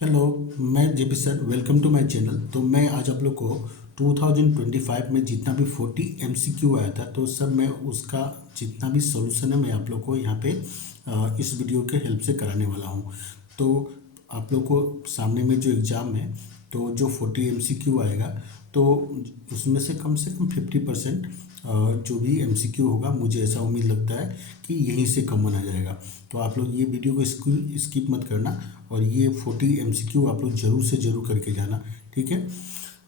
Hello. मैं JP sir, welcome to my channel. तो मैं आज आप लोग को 2025 में जितना भी 40 एमसीक्यू आया था तो सब मैं उसका जितना भी सॉल्यूशन है मैं आप लोग को यहाँ पे इस वीडियो के हेल्प से कराने वाला हूँ। तो आप लोग को सामने में जो एग्ज़ाम है तो जो 40 एमसीक्यू आएगा तो उसमें से कम 50% जो भी एमसीक्यू होगा मुझे ऐसा उम्मीद लगता है कि यहीं से कॉमन आ जाएगा। तो आप लोग ये वीडियो को स्किप मत करना और ये 40 एमसीक्यू आप लोग ज़रूर से ज़रूर करके जाना, ठीक है।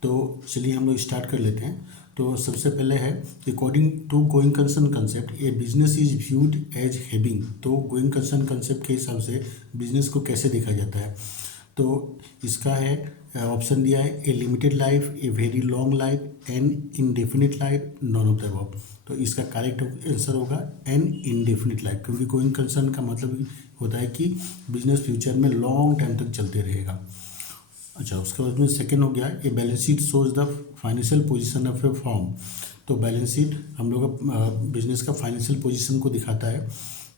तो चलिए हम लोग स्टार्ट कर लेते हैं। तो सबसे पहले है according to going concern concept a business is viewed as having. तो गोइंग कंसर्न कंसेप्ट के हिसाब से बिजनेस को कैसे देखा जाता है। तो इसका है ऑप्शन दिया है a limited life, a very long life, an indefinite life, none of the above. तो इसका करेक्ट आंसर होगा एन इनडेफिनिट लाइफ, क्योंकि गोइंग कंसर्न का मतलब होता है कि बिजनेस फ्यूचर में लॉन्ग टाइम तक चलते रहेगा। अच्छा, उसके बाद में सेकेंड हो गया a balance sheet shows the financial position of A firm. तो बैलेंस शीट हम लोग का बिजनेस का फाइनेंशियल पोजीशन को दिखाता है।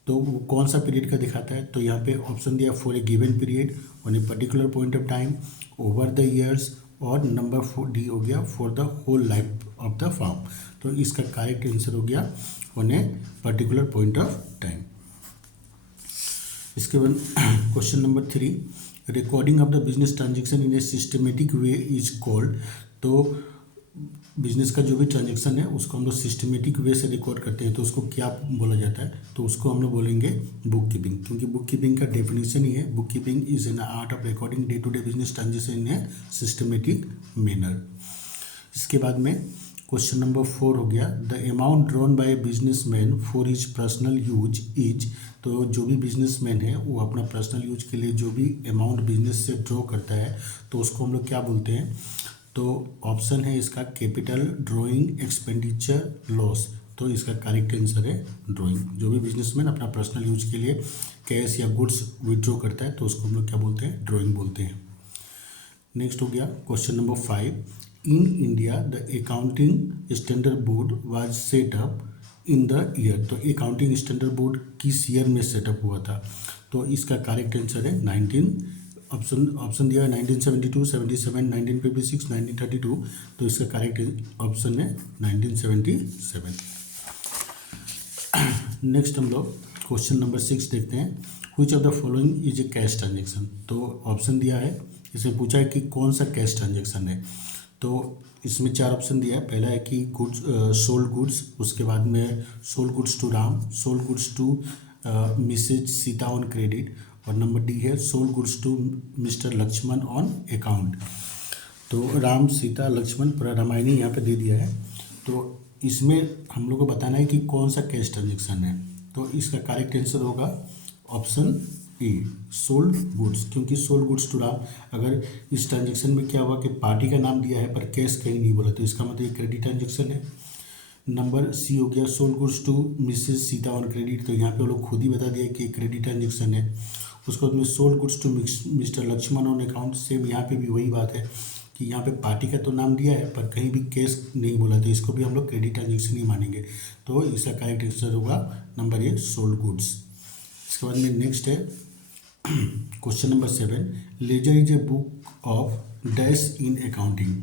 तो वो कौन सा पीरियड का दिखाता है, तो यहाँ पे ऑप्शन दिया for a given period, on a particular point of time, over the years, और नंबर 4 डी हो गया for the whole life of the firm. तो इसका करेक्ट आंसर हो गया on a particular point of time. इसके बाद question number 3, recording of the business transaction in a systematic way is called. तो बिजनेस का जो भी ट्रांजेक्शन है उसको हम लोग सिस्टमेटिक वे से रिकॉर्ड करते हैं तो उसको क्या बोला जाता है, तो उसको हम लोग बोलेंगे बुक कीपिंग, क्योंकि बुक कीपिंग का डेफिनेशन ही है book keeping is an art of recording day to day business transaction in a systematic manner. इसके बाद में क्वेश्चन नंबर 4 हो गया the amount drawn by businessman for his personal use is. तो जो भी बिजनेसमैन है वो अपना पर्सनल यूज के लिए जो भी अमाउंट बिजनेस से ड्रॉ करता है तो उसको हम लोग क्या बोलते हैं। तो ऑप्शन है इसका कैपिटल, ड्राइंग, एक्सपेंडिचर, लॉस। तो इसका करेक्ट आंसर है ड्राइंग। जो भी बिजनेसमैन अपना पर्सनल यूज के लिए कैश या गुड्स विड्रॉ करता है तो उसको हम लोग क्या बोलते हैं, ड्राइंग बोलते हैं। नेक्स्ट हो गया question number 5, in India the accounting standard board was set up in the year. तो अकाउंटिंग स्टैंडर्ड बोर्ड किस ईयर में सेटअप हुआ था, तो इसका करेक्ट आंसर है 19, ऑप्शन दिया है 1972, 77, 1956, 1932। तो इसका करेक्ट ऑप्शन है 1977। नेक्स्ट हम लोग क्वेश्चन नंबर 6 देखते हैं, which of the following is a cash transaction. तो ऑप्शन दिया है, इसमें पूछा है कि कौन सा कैश ट्रांजेक्शन है। तो इसमें 4 ऑप्शन दिया है। पहला है कि गुड्स, सोल्ड गुड्स, उसके बाद में sold goods to Ram, sold goods to Mrs Sita on credit, और नंबर डी है sold goods to Mr Lakshman on account. तो राम, सीता, लक्ष्मण पूरा रामायणी यहाँ पे दे दिया है। तो इसमें हम लोग को बताना है कि कौन सा कैश ट्रांजेक्शन है। तो इसका करेक्ट आंसर होगा ऑप्शन ए, सोल्ड गुड्स, क्योंकि सोल्ड गुड्स टू राम, अगर इस ट्रांजेक्शन में क्या हुआ कि पार्टी का नाम दिया है पर कैश कहीं नहीं बोला तो इसका मतलब ये क्रेडिट ट्रांजेक्शन है। नंबर सी हो गया sold goods to Mrs Sita on credit, तो यहाँ पे वो लोग खुद ही बता दिया कि क्रेडिट ट्रांजेक्शन है। उसके बाद में sold goods to Mr Lakshman on account, same यहाँ पे भी वही बात है कि यहाँ पे पार्टी का तो नाम दिया है पर कहीं भी कैश नहीं बोला तो इसको भी हम लोग क्रेडिट ट्रांजेक्शन ही मानेंगे। तो इसका करेक्ट आंसर होगा नंबर ए, सोल्ड गुड्स। इसके बाद में नेक्स्ट है question number 7, ledger is a book of dash in accounting.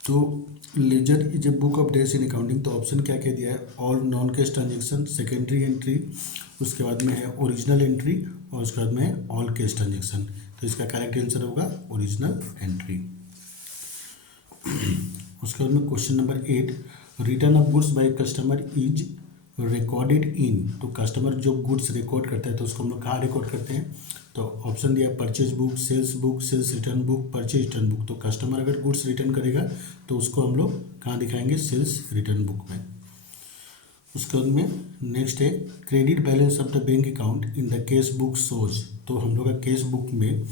तो ledger is a book of dash in accounting, तो ऑप्शन क्या क्या दिया है, all non cash transaction, secondary entry, उसके बाद में है ओरिजिनल एंट्री, और उसके बाद में है ऑल कैश ट्रांजेक्शन। तो इसका करेक्ट आंसर होगा ओरिजिनल एंट्री। उसके बाद में question number 8, return of goods by customer is recorded in. तो कस्टमर जो गुड्स रिकॉर्ड करता है तो उसको हम लोग कहाँ रिकॉर्ड करते हैं। तो ऑप्शन दिया purchase book, sales return book, purchase return book. तो कस्टमर अगर गुड्स रिटर्न करेगा तो उसको हम लोग कहाँ दिखाएंगे, सेल्स रिटर्न बुक में। उसके बाद में नेक्स्ट है credit balance of the bank account in the cash book shows. तो हम लोग का कैश बुक में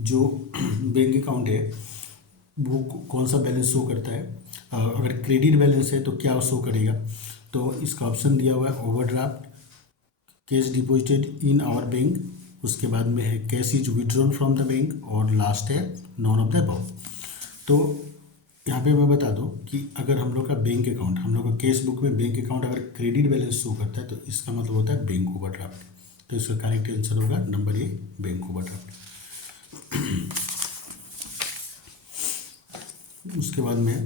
जो बैंक अकाउंट है वो कौन सा बैलेंस शो करता है। अगर क्रेडिट बैलेंस है तो क्या शो करेगा, तो इसका ऑप्शन दिया हुआ है overdraft, cash deposited in our bank, उसके बाद में है cash is withdrawn from the bank, और लास्ट है नॉन ऑफ द अबव। तो यहाँ पे मैं बता दूँ कि अगर हम लोग का बैंक अकाउंट, हम लोग का कैश बुक में बैंक अकाउंट अगर क्रेडिट बैलेंस शो करता है तो इसका मतलब होता है बैंक ओवरड्राफ्ट। तो इसका करेक्ट आंसर होगा नंबर ए, बैंक ओवरड्राफ्ट। उसके बाद में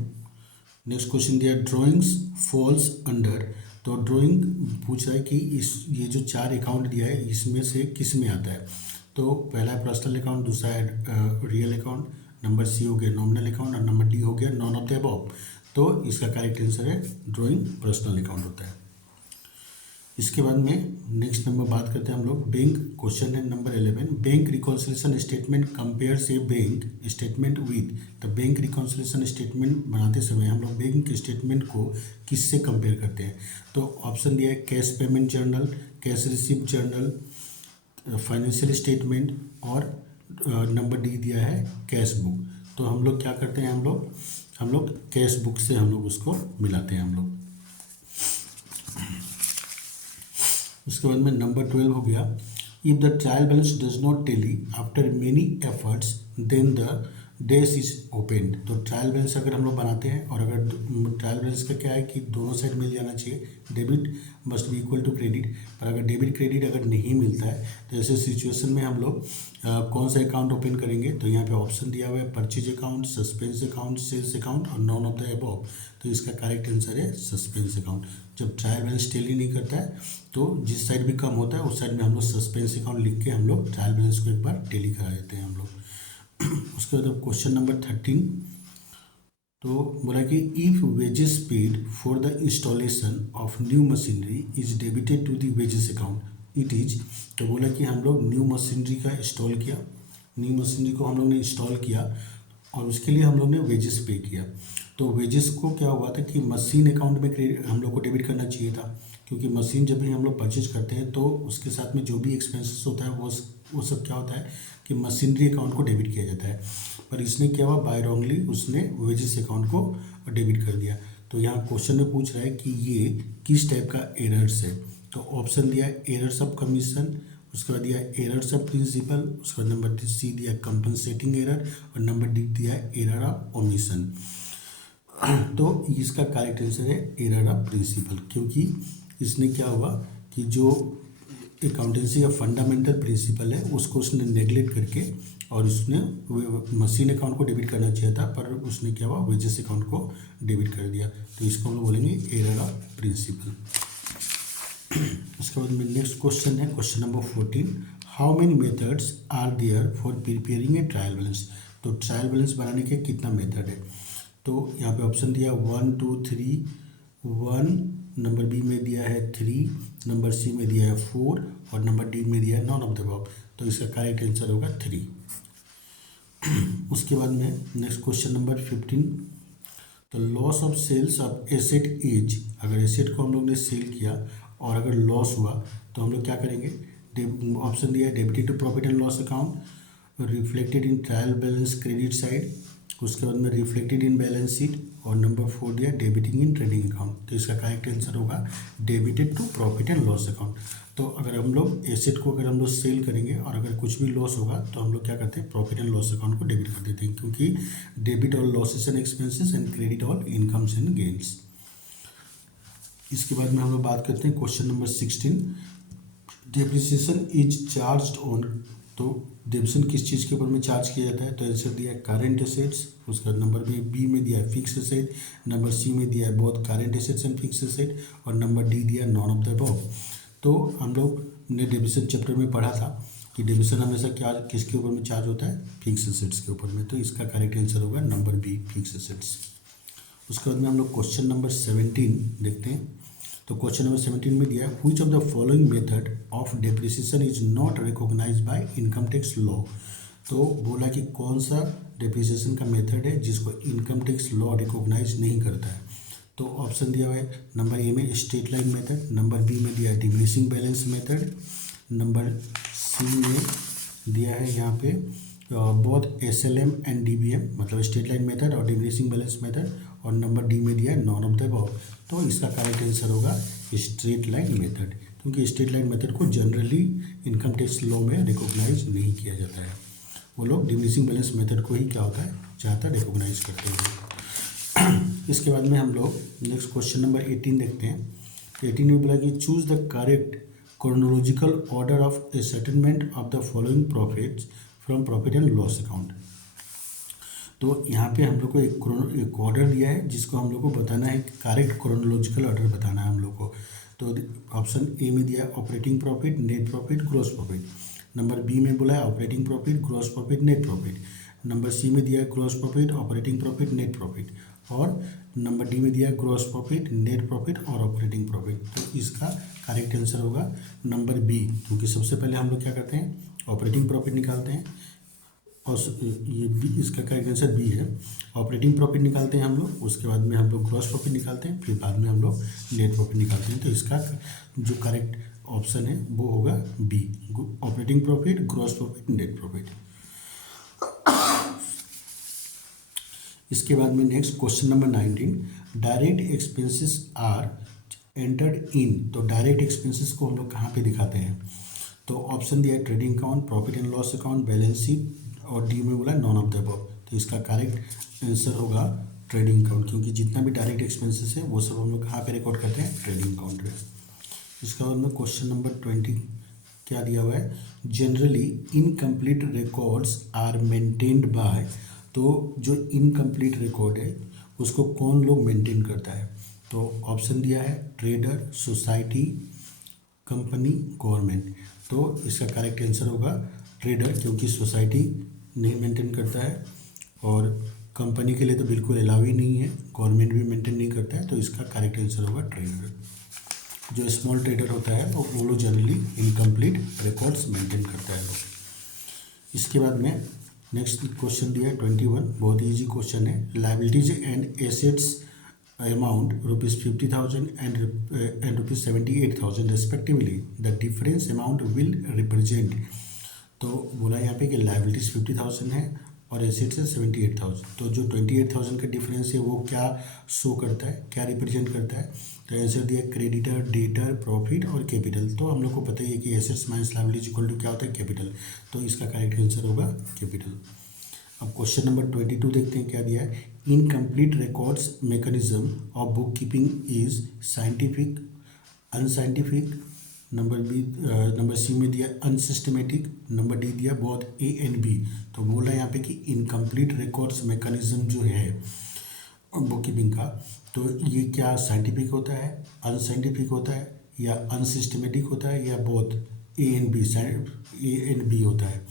नेक्स्ट क्वेश्चन दिया ड्राइंग्स फॉल्स अंडर। तो ड्राइंग पूछ रहा है कि ये जो 4 अकाउंट दिया है इसमें से किस में आता है। तो पहला है पर्सनल अकाउंट, दूसरा है रियल अकाउंट, नंबर सी हो गया नॉमिनल अकाउंट और नंबर डी हो गया नॉन ऑफ द अबव। तो इसका करेक्ट आंसर है ड्राइंग पर्सनल अकाउंट होता है। इसके बाद में नेक्स्ट नंबर बात करते हैं हम लोग बैंक। क्वेश्चन है number 11, bank reconciliation statement compare से बैंक स्टेटमेंट विद। तो बैंक रिकॉन्सिलिएशन स्टेटमेंट बनाते समय हम लोग बैंक स्टेटमेंट को किससे कंपेयर करते हैं। तो ऑप्शन दिया है cash payment journal, cash receipt journal, financial statement और नंबर डी दिया है कैश बुक। तो हम लोग क्या करते हैं, हम लोग कैश बुक से हम लोग उसको मिलाते हैं हम लोग। उसके बाद में नंबर 12 हो गया, if the trial balance does not tally after many efforts then the dash is opened. तो ट्रायल बैलेंस अगर हम लोग बनाते हैं और अगर ट्रायल बैलेंस का क्या है कि दोनों साइड मिल जाना चाहिए, debit must be equal to credit. पर अगर डेबिट क्रेडिट अगर नहीं मिलता है तो ऐसे सिचुएशन में हम लोग कौन सा अकाउंट ओपन करेंगे। तो यहाँ पे ऑप्शन दिया हुआ है purchase account, suspense account, sales account और नॉन ऑफ द अबव। तो इसका करेक्ट आंसर है सस्पेंस अकाउंट। जब ट्रायल बैलेंस टेली नहीं करता है तो जिस साइड भी कम होता है उस साइड में हम लोग सस्पेंस अकाउंट लिख के हम लोग ट्रायल बैलेंस को एक बार टेली करा देते हैं हम लोग। उसके बाद क्वेश्चन नंबर 13, तो बोला कि if wages paid for the installation of new machinery is debited to the wages account it is. तो बोला कि हम लोग न्यू मशीनरी का इंस्टॉल किया, न्यू मशीनरी को हम लोग ने इंस्टॉल किया और उसके लिए हम लोग ने वेजेस पे किया। तो वेजेस को क्या हुआ था कि मशीन अकाउंट में हम लोग को डेबिट करना चाहिए था, क्योंकि मशीन जब भी हम लोग परचेज करते हैं तो उसके साथ में जो भी एक्सपेंसेस होता है वो सब क्या होता है कि मशीनरी अकाउंट को डेबिट किया जाता है। पर इसने क्या हुआ, बाय रॉन्गली उसने वेजेस अकाउंट को डेबिट कर दिया। तो यहाँ क्वेश्चन में पूछ रहा है कि ये किस टाइप का एरर्स है। तो ऑप्शन दिया है एरर्स ऑफ कमीशन, उसके बाद दिया है एरर्स ऑफ प्रिंसिपल, उसके बाद नंबर सी दिया है कंपनसेटिंग एरर और नंबर डी दिया है एरर ऑफ ओमिशन। तो इसका करेक्ट आंसर है एरर ऑफ प्रिंसिपल, क्योंकि इसने क्या हुआ कि जो अकाउंटेंसी का फंडामेंटल प्रिंसिपल है उसको उसने नेगलेक्ट करके और उसने मशीन अकाउंट को डेबिट करना चाहिए था, पर उसने क्या हुआ वेजेस अकाउंट को डेबिट कर दिया। तो इसको हम लोग बोलेंगे एरर ऑफ प्रिंसिपल। उसके बाद में नेक्स्ट क्वेश्चन है question number 14, how many methods are there for preparing a trial balance. तो ट्रायल बैलेंस बनाने के कितना मेथड है। तो यहाँ पे ऑप्शन दिया 1 2 3, 1 नंबर बी में दिया है 3, नंबर सी में दिया है 4 और नंबर डी में दिया है नॉन ऑफ द अबव। तो इसका करेक्ट आंसर होगा 3। उसके बाद में नेक्स्ट क्वेश्चन नंबर 15, तो loss of sales of asset is. अगर एसेट को हम लोग ने सेल किया और अगर लॉस हुआ तो हम लोग क्या करेंगे। ऑप्शन दिया है debited to profit and loss account, reflected in trial balance credit side, उसके बाद में रिफ्लेक्टेड इन बैलेंस शीट और नंबर 4 दिया डेबिटिंग इन ट्रेडिंग अकाउंट। तो इसका करेक्ट आंसर होगा debited to profit and loss account. तो अगर हम लोग एसेट को अगर हम लोग सेल करेंगे और अगर कुछ भी लॉस होगा तो हम लोग क्या करते हैं प्रॉफिट एंड लॉस अकाउंट को डेबिट कर देते हैं, क्योंकि debit all losses and expenses and credit all incomes and gains. इसके बाद में हम लोग बात करते हैं question number 16, depreciation is charged on. तो डेप्रिसिएशन किस चीज़ के ऊपर में चार्ज किया जाता है। तो आंसर दिया है करंट एसेट्स, उसका नंबर बी में दिया है फिक्स एसेट, नंबर सी में दिया है both current assets and fix asset और नंबर डी दिया है नॉन ऑफ द अबव। तो हम लोग ने डेप्रिसिएशन चैप्टर में पढ़ा था कि डेप्रिसिएशन हमेशा क्या किसके ऊपर में चार्ज होता है, फिक्स एसेट्स के ऊपर में। तो इसका करेक्ट आंसर होगा नंबर बी फिक्स एसेट्स। उसके बाद में हम लोग क्वेश्चन नंबर 17 देखते हैं। तो क्वेश्चन नंबर 17 में दिया है which of the following method of depreciation is not recognised by income tax law. तो बोला कि कौन सा डेप्रिसिएशन का मेथड है जिसको इनकम टैक्स लॉ रिकॉग्नाइज नहीं करता है। तो ऑप्शन दिया हुआ है नंबर ए में straight line method, number B में दिया है diminishing balance method, number C में दिया है यहाँ पे बोथ SLM एंड DBM मतलब स्ट्रेट लाइन मेथड और डिमिनिशिंग बैलेंस मेथड और नंबर डी में दिया है नॉन ऑफ द अबव। तो इसका करेक्ट आंसर होगा स्ट्रेट लाइन मेथड, क्योंकि स्ट्रेट लाइन मेथड को जनरली इनकम टैक्स लॉ में रिकॉग्नाइज नहीं किया जाता है। वो लोग डिमिनिशिंग बैलेंस मेथड को ही क्या होता है ज़्यादातर रिकॉग्नाइज करते हैं। इसके बाद में हम लोग नेक्स्ट क्वेश्चन नंबर 18 देखते हैं। 18 में बोला कि choose the correct chronological order of A settlement of the following profits from profit and loss account. तो यहाँ पे हम लोग को एक ऑर्डर दिया है जिसको हम लोग को बताना है, करेक्ट क्रोनोलॉजिकल ऑर्डर बताना है हम लोग को। तो ऑप्शन ए में दिया है operating profit, net profit, gross profit. Number B में बोला है operating profit, gross profit, net profit. Number C में दिया है gross profit, operating profit, net profit. और नंबर डी में दिया है ग्रॉस प्रॉफिट, नेट प्रॉफिट और ऑपरेटिंग प्रॉफिट। तो इसका करेक्ट आंसर होगा नंबर बी, क्योंकि सबसे पहले हम लोग क्या करते हैं, ऑपरेटिंग प्रॉफिट निकालते हैं। और ये बी, इसका करेक्ट आंसर बी है। ऑपरेटिंग प्रॉफिट निकालते हैं हम लोग, उसके बाद में हम लोग ग्रॉस प्रॉफिट निकालते हैं, फिर बाद में हम लोग नेट प्रॉफिट निकालते हैं। तो इसका जो करेक्ट ऑप्शन है वो होगा B, operating profit, gross profit, net profit. इसके बाद में next question number 19, direct expenses are entered in. तो डायरेक्ट एक्सपेंसेस को हम लोग कहाँ पे दिखाते हैं? तो ऑप्शन दिया है trading account, profit and loss account, balance sheet, और डी में बोला नॉन ऑफ द अबव। तो इसका करेक्ट आंसर होगा ट्रेडिंग अकाउंट, क्योंकि जितना भी डायरेक्ट एक्सपेंसेस है वो सब हम लोग कहाँ पे रिकॉर्ड करते हैं? ट्रेडिंग अकाउंट में। इसके बाद में क्वेश्चन नंबर 20 क्या दिया हुआ है, generally incomplete records are maintained by. तो जो इनकम्प्लीट रिकॉर्ड है उसको कौन लोग मेंटेन करता है? तो ऑप्शन दिया है ट्रेडर, सोसाइटी, कंपनी, गवर्नमेंट। तो इसका करेक्ट आंसर होगा ट्रेडर, क्योंकि सोसाइटी नहीं मेंटेन करता है और कंपनी के लिए तो बिल्कुल अलाउ ही नहीं है, गवर्नमेंट भी मेंटेन नहीं करता है। तो इसका करेक्ट आंसर होगा ट्रेडर। जो स्मॉल ट्रेडर होता है वो लोग जनरली इनकम्प्लीट रिकॉर्ड्स मेंटेन करता है लोग। इसके बाद में नेक्स्ट क्वेश्चन दिया है 21, बहुत ईजी क्वेश्चन है। Liabilities and assets amount ₹50,000 and ₹78,000 respectively, the difference amount will represent। तो बोला यहाँ पे कि लाइबिलिटीज 50,000 है और एसेट्स है 78,000। तो जो 28,000 का डिफरेंस है वो क्या शो करता है, क्या रिप्रेजेंट करता है? तो आंसर दिया क्रेडिटर, डेटर, प्रॉफिट और कैपिटल। तो हम लोग को पता ही है कि assets minus liabilities equal to क्या होता है? कैपिटल। तो इसका करेक्ट आंसर होगा कैपिटल। अब क्वेश्चन नंबर 22 देखते हैं क्या दिया है। Incomplete records mechanism of book keeping is scientific, unscientific. Number C में दिया अनसिस्टमेटिक। नंबर डी दिया बोथ ए एंड बी। तो बोल रहा है यहाँ पे कि इनकम्प्लीट रिकॉर्ड्स मैकेनिज्म जो है बुक कीपिंग का, तो ये क्या साइंटिफिक होता है, अनसाइंटिफिक होता है, या अनसिस्टमेटिक होता है, या बोथ ए एंड बी होता है,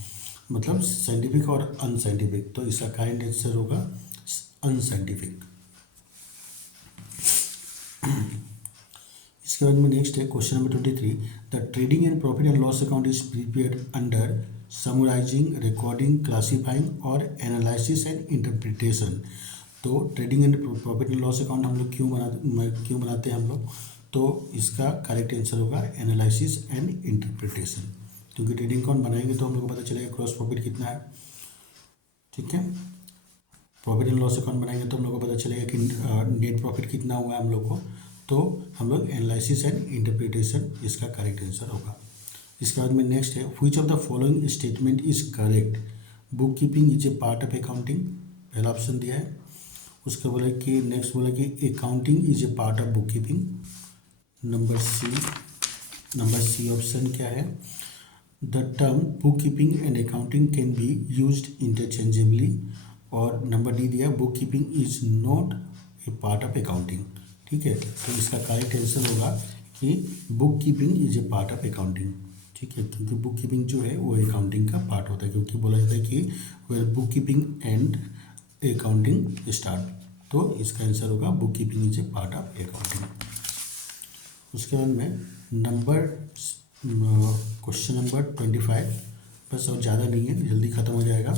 मतलब साइंटिफिक और अनसाइंटिफिक। तो इसका करेक्ट आंसर होगा अनसाइंटिफिक। इसके बाद में नेक्स्ट है question number 23, the trading and profit and loss account is prepared under summarising, recording, classifying और एनालिसिस एंड इंटरप्रिटेशन। तो trading and profit and loss account हम लोग क्यों बनाते हैं हम लोग? तो इसका करेक्ट आंसर होगा एनालिसिस एंड इंटरप्रिटेशन, क्योंकि ट्रेडिंग अकाउंट बनाएंगे तो हम लोग को पता चलेगा क्रॉस प्रॉफिट कितना है, ठीक है। प्रॉफिट एंड लॉस अकाउंट बनाएंगे तो हम लोग को पता चलेगा कि नेट प्रॉफिट कितना हुआ है हम लोग को। तो हम लोग एनालिसिस एंड इंटरप्रिटेशन इसका करेक्ट आंसर होगा। इसके बाद में नेक्स्ट है which of the following statement is correct, book keeping is a part of accounting. पहला ऑप्शन दिया है। उसके बोला कि नेक्स्ट बोला कि accounting is a part of book keeping. Number C option क्या है, the term book keeping and accounting can be used interchangeably. और नंबर डी दिया book keeping is not a part of accounting, ठीक है। तो इसका करेक्ट आंसर होगा कि book keeping is a part of accounting, ठीक है, क्योंकि बुक कीपिंग जो है वो अकाउंटिंग का पार्ट होता है, क्योंकि बोला जाता है कि where book keeping and accounting start. तो इसका आंसर होगा book keeping is a part of accounting. उसके बाद में क्वेश्चन नंबर 25, बस और ज़्यादा नहीं है, जल्दी ख़त्म हो जाएगा।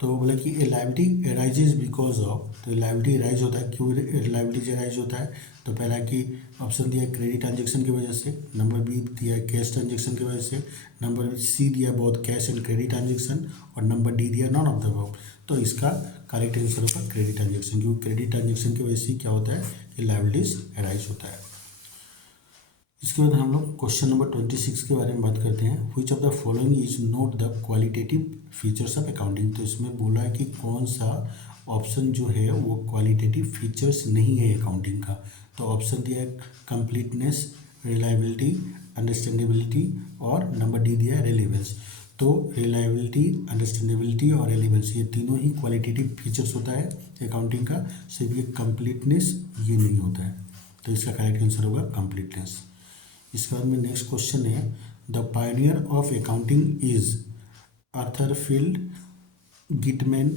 तो बोला कि a liability arises because of. तो लाइबिलिटी अराइज होता है, क्यों लाइबिलिटी अराइज होता है? तो पहला कि ऑप्शन दिया क्रेडिट ट्रांजेक्शन की वजह से, नंबर बी दिया कैश ट्रांजेक्शन की वजह से, नंबर सी दिया बहुत कैश एंड क्रेडिट ट्रांजेक्शन, और नंबर डी दिया नॉन ऑफ द अबव। तो इसका करेक्ट आंसर होगा क्रेडिट ट्रांजेक्शन, क्योंकि क्रेडिट ट्रांजेक्शन की वजह से क्या होता है कि लाइबिलिटीज अराइज होता है। इसके बाद हम लोग क्वेश्चन नंबर 26 के बारे में बात करते हैं। Which of the following is not the qualitative features of accounting. तो इसमें बोला है कि कौन सा ऑप्शन जो है वो क्वालिटेटिव फीचर्स नहीं है अकाउंटिंग का। तो ऑप्शन दिया है कंप्लीटनेस, रिलायबिलिटी, अंडरस्टैंडेबिलिटी, और नंबर डी दिया है रेलेवेंस। तो रिलायबिलिटी, अंडरस्टैंडेबिलिटी और रेलेवेंसी, ये तीनों ही क्वालिटेटिव फीचर्स होता है अकाउंटिंग का। सिर्फ ये कंप्लीटनेस ये नहीं होता है। तो इसका करेक्ट आंसर होगा कंप्लीटनेस। इसके बाद में नेक्स्ट क्वेश्चन है, the pioneer of accounting is Arthur Field, Gitman,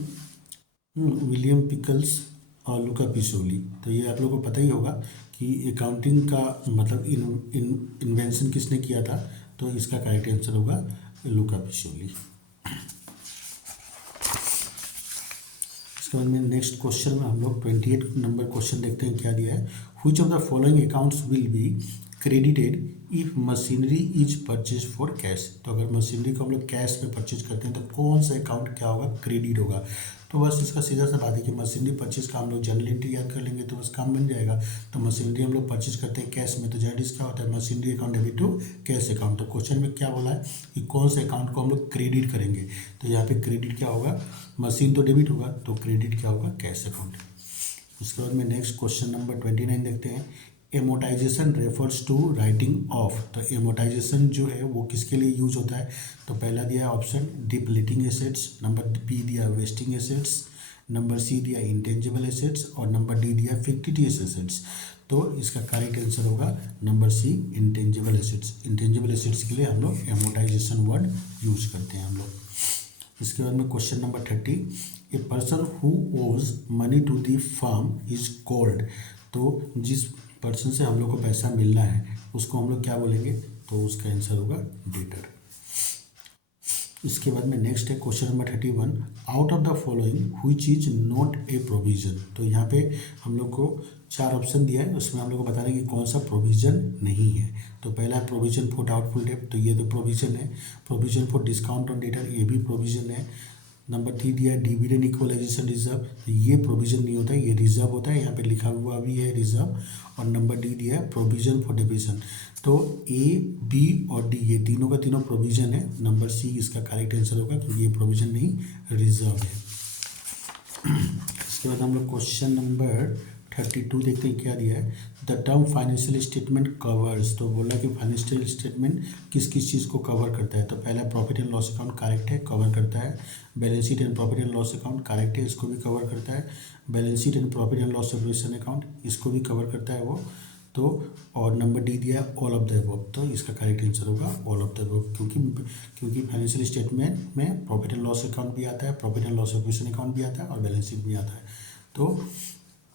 William Pickles और लुका पिसोली। तो ये आप लोगों को पता ही होगा कि अकाउंटिंग का मतलब इन्वेंशन किसने किया था। तो इसका करेक्ट आंसर होगा लुका पिसोली। इसके बाद में नेक्स्ट क्वेश्चन में हम लोग 28 नंबर क्वेश्चन देखते हैं क्या दिया है। Which of the following accounts will be credited if machinery is purchase for cash. तो अगर मशीनरी को हम लोग कैश में परचेज करते हैं तो कौन सा अकाउंट क्या होगा, क्रेडिट होगा। तो बस इसका सीधा सा बात है कि मशीनरी परचेज का हम लोग जनरल एंट्री याद कर लेंगे तो बस काम बन जाएगा। तो मशीनरी हम लोग परचेज करते हैं कैश में, तो जनरली क्या होता है, machinery account debit to cash account. तो क्वेश्चन में क्या बोला है कि कौन से अकाउंट को हम लोग क्रेडिट करेंगे। तो यहाँ पे क्रेडिट क्या होगा, मशीन तो डेबिट होगा तो क्रेडिट क्या होगा, कैश अकाउंट। उसके बाद में नेक्स्ट क्वेश्चन नंबर 29 देखते हैं। Amortisation refers to writing off. तो एमोटाइजेशन जो है वो किसके लिए यूज होता है। तो पहला दिया है option depleting assets, number B दिया वेस्टिंग एसेट्स, नंबर सी दिया इंटेंजिबल एसेट्स और नंबर डी दिया फिक्टिटियस एसेट्स। तो इसका करेक्ट आंसर होगा number C intangible assets. Intangible assets के लिए हम लोग एमोटाइजेशन वर्ड यूज करते हैं हम लोग। इसके बाद में question number 30, a person who owes money to the firm is called. तो जिस पर्सन से हम लोग को पैसा मिलना है उसको हम लोग क्या बोलेंगे, तो उसका आंसर होगा डेटर। इसके बाद में नेक्स्ट है question number 31, out of the following which is not a provision. तो यहाँ पे हम लोग को 4 ऑप्शन दिया है, उसमें हम लोग को बताना है कि कौन सा प्रोविजन नहीं है। तो पहला है प्रोविजन फॉर डाउटफुल डेट, तो ये तो प्रोविजन है। Provision for discount on debtor, ये भी प्रोविजन है। नंबर 3 दिया है डिविडेंड इक्वलाइजेशन रिजर्व, तो ये प्रोविजन नहीं होता है, ये रिजर्व होता है, यहाँ पे लिखा हुआ भी है रिजर्व। और नंबर डी दिया है प्रोविजन फॉर डिविजन। तो ए, बी और डी ये तीनों का तीनों प्रोविजन है। नंबर सी इसका करेक्ट आंसर होगा क्योंकि ये प्रोविजन नहीं रिजर्व है। इसके बाद हम लोग क्वेश्चन नंबर 32 देखते हैं क्या दिया है। The term financial statement covers. तो बोला कि फाइनेंशियल स्टेटमेंट किस किस चीज़ को कवर करता है। तो पहला profit and loss account correct है, कवर करता है। Balance sheet and profit and loss account correct है, इसको भी कवर करता है। Balance sheet and profit and loss operation account, इसको भी कवर करता है वो। तो और नंबर डी दिया ऑल ऑफ द अबव, तो इसका करेक्ट आंसर होगा ऑल ऑफ द अबव, क्योंकि फाइनेंशियल स्टेटमेंट में प्रॉफिट एंड लॉस अकाउंट भी आता है, profit and loss operation account भी आता है और बैलेंस शीट भी आता है।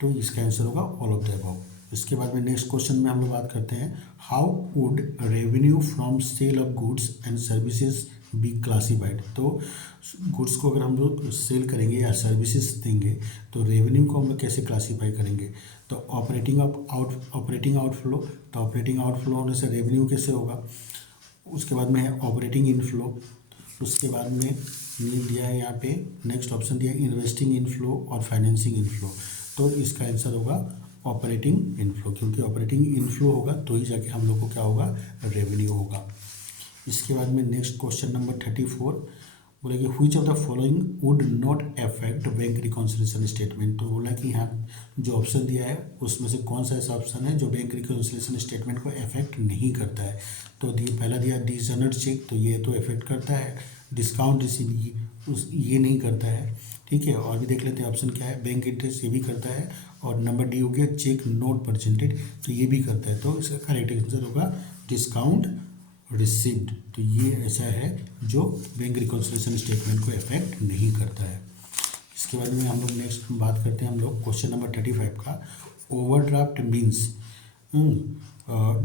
तो इसका आंसर होगा ऑल ऑफ द अबव। इसके बाद में नेक्स्ट क्वेश्चन में हम लोग बात करते हैं, how would revenue from sale of goods and services be classified. तो गुड्स को अगर हम लोग सेल करेंगे या सर्विसेज देंगे तो रेवेन्यू को हम लोग कैसे क्लासीफाई करेंगे। तो ऑपरेटिंग आउटफ्लो, तो ऑपरेटिंग आउटफ्लो होने से रेवेन्यू कैसे होगा। उसके बाद में है ऑपरेटिंग इनफ्लो, उसके बाद में ये दिया है यहाँ पे नेक्स्ट ऑप्शन दिया है इन्वेस्टिंग इनफ्लो और फाइनेंसिंग इनफ्लो। तो इसका आंसर होगा ऑपरेटिंग इनफ्लो, क्योंकि ऑपरेटिंग इनफ्लो होगा तो ही जाके हम लोग को क्या होगा, रेवेन्यू होगा। इसके बाद में नेक्स्ट क्वेश्चन नंबर 34 बोलेंगे which of the following would not affect bank reconciliation statement. तो बोला कि यहाँ जो ऑप्शन दिया है उसमें से कौन सा ऐसा ऑप्शन है जो बैंक रिकॉन्सिलिएशन स्टेटमेंट को अफेक्ट नहीं करता है। तो पहला दिया डिसऑनर्ड चेक, तो ये तो अफेक्ट करता है। डिस्काउंट रिसीव ये नहीं करता है, ठीक है। और भी देख लेते हैं ऑप्शन क्या है, बैंक इंटरेस्ट ये भी करता है। और नंबर डी हो गया चेक नोट परसेंटेज, तो ये भी करता है। तो इसका करेक्ट आंसर होगा डिस्काउंट रिसीव्ड। तो ये ऐसा है जो बैंक रिकॉन्सिलिएशन स्टेटमेंट को अफेक्ट नहीं करता है। इसके बाद में हम लोग नेक्स्ट बात करते हैं हम लोग क्वेश्चन नंबर 35 का, overdraft means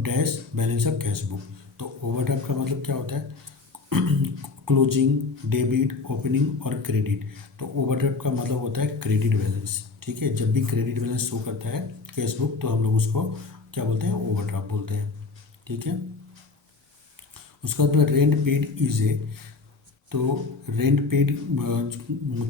dash balance of cash book. तो ओवरड्राफ्ट का मतलब क्या होता है, क्लोजिंग, डेबिट, ओपनिंग और क्रेडिट। तो ओवरड्राफ्ट का मतलब होता है क्रेडिट बैलेंस, ठीक है। जब भी क्रेडिट बैलेंस शो करता है कैश बुक तो हम लोग उसको क्या बोलते हैं, ओवरड्राफ्ट बोलते हैं, ठीक है। उसके बाद में रेंट पेड इज ए, तो रेंट पेड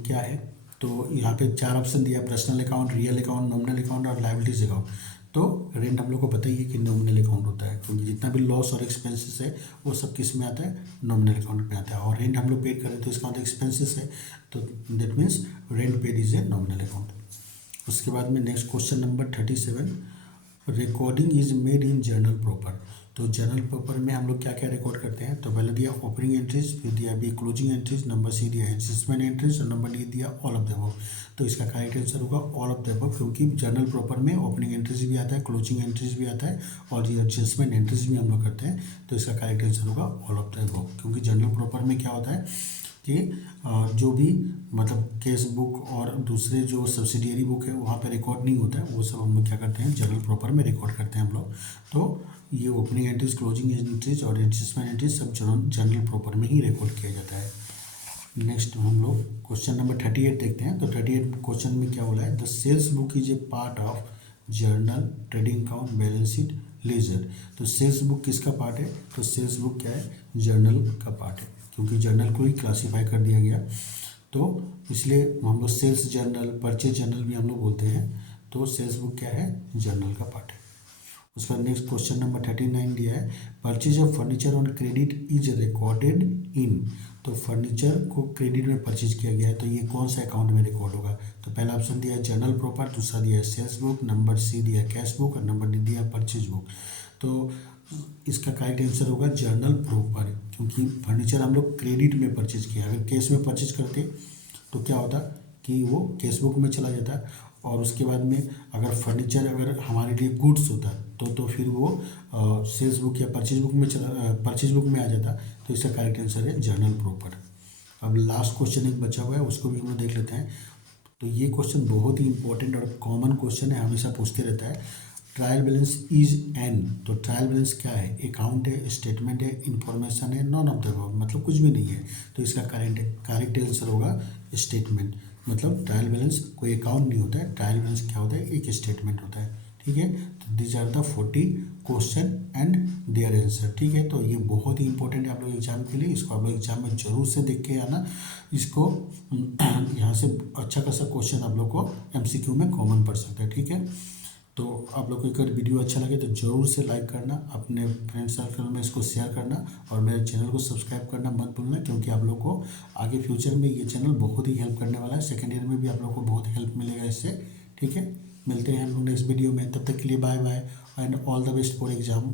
क्या है। तो यहाँ पे 4 ऑप्शन दिया, personal account, real account, nominal account और लायबिलिटीज अकाउंट। तो रेंट हम लोग को पता ही है कि नॉमिनल अकाउंट होता है, क्योंकि जितना भी लॉस और एक्सपेंसेस है वो सब किस में आता है, नॉमिनल अकाउंट में आता है। और रेंट हम लोग पेड करें तो इसका मतलब एक्सपेंसेस है, तो that means rent paid is a nominal account. उसके बाद में next question number 37, recording is made in journal proper. तो जनरल पेपर में हम लोग क्या क्या रिकॉर्ड करते हैं, तो पहले दिया ओपनिंग एंट्रीज, फिर दिया B closing entries, number C दिया एडजस्टमेंट एंट्रीज और नंबर डी दिया ऑल ऑफ द अबव। तो इसका करेक्ट आंसर होगा ऑल ऑफ द अबव, क्योंकि जनरल पेपर में ओपनिंग एंट्रीज भी आता है, क्लोजिंग एंट्रीज भी आता है और ये एडजस्टमेंट एंट्रीज भी हम लोग करते हैं। तो इसका करेक्ट आंसर होगा ऑल ऑफ द अबव, क्योंकि जनरल पेपर में क्या होता है कि जो भी मतलब केस बुक और दूसरे जो सब्सिडियरी बुक है वहाँ पे रिकॉर्ड नहीं होता है, वो सब हम लोग क्या करते हैं जनरल प्रॉपर में रिकॉर्ड करते हैं हम लोग। तो ये ओपनिंग एंट्रीज, क्लोजिंग एंट्रीज और एडजस्टमेंट एंट्रीज सब जनरल प्रॉपर में ही रिकॉर्ड किया जाता है। नेक्स्ट हम लोग क्वेश्चन नंबर 38 देखते हैं। तो 38 क्वेश्चन में क्या बोला है, the sales book is a part of journal, trading account, balance sheet, ledger. तो सेल्स बुक किसका पार्ट है, तो सेल्स बुक क्या है, जर्नल का पार्ट है, क्योंकि जर्नल को ही क्लासीफाई कर दिया गया तो इसलिए हम लोग सेल्स जर्नल, परचेज जर्नल भी हम लोग बोलते हैं। तो सेल्स बुक क्या है, जर्नल का पार्ट है। उसका नेक्स्ट क्वेश्चन नंबर 39 दिया है, purchase of furniture on credit is recorded in. तो फर्नीचर को क्रेडिट में परचेज किया गया है, तो ये कौन सा अकाउंट में रिकॉर्ड होगा, तो पहला ऑप्शन दिया है जनरल प्रॉपर, दूसरा दिया है सेल्स बुक, नंबर सी दिया है कैश बुक और नंबर डी दिया है परचेज बुक। तो इसका करेक्ट आंसर होगा जर्नल प्रॉपर, क्योंकि फर्नीचर हम लोग क्रेडिट में परचेज किया। अगर कैश में परचेज करते तो क्या होता कि वो कैश बुक में चला जाता, और उसके बाद में अगर फर्नीचर अगर हमारे लिए गुड्स होता तो फिर वो सेल्स बुक या परचेज बुक में परचेज बुक में आ जाता। तो इसका करेक्ट आंसर है जर्नल प्रॉपर। अब लास्ट क्वेश्चन एक बचा हुआ है, उसको भी हम लोग देख लेते हैं। तो ये क्वेश्चन बहुत ही इंपॉर्टेंट और कॉमन क्वेश्चन है, हमेशा पूछते रहता है। Trial balance is an. तो ट्रायल बैलेंस क्या है, अकाउंट है, स्टेटमेंट है, इंफॉर्मेशन है, नॉन ऑफ द अबव, मतलब कुछ भी नहीं है। तो इसका करेक्ट आंसर होगा स्टेटमेंट। मतलब ट्रायल बैलेंस कोई अकाउंट नहीं होता है, ट्रायल बैलेंस क्या होता है, एक स्टेटमेंट होता है। ठीक है, तो this are the 40 question and their answer. ठीक है, तो ये बहुत ही इंपॉर्टेंट है आप लोग एग्जाम के लिए, इसको आप लोग एग्जाम में जरूर से देख के आना। इसको यहाँ से अच्छा खासा क्वेश्चन आप लोग को MCQ में कॉमन पड़ सकता है। ठीक है, तो आप लोग को अगर वीडियो अच्छा लगे तो ज़रूर से लाइक करना, अपने फ्रेंड सर्कल में इसको शेयर करना और मेरे चैनल को सब्सक्राइब करना मत भूलना, क्योंकि आप लोग को आगे फ्यूचर में ये चैनल बहुत ही हेल्प करने वाला है। सेकेंड ईयर में भी आप लोग को बहुत हेल्प मिलेगा इससे। ठीक है, मिलते हैं हम लोग नेक्स्ट वीडियो में, तब तक के लिए bye bye and all the best for exam.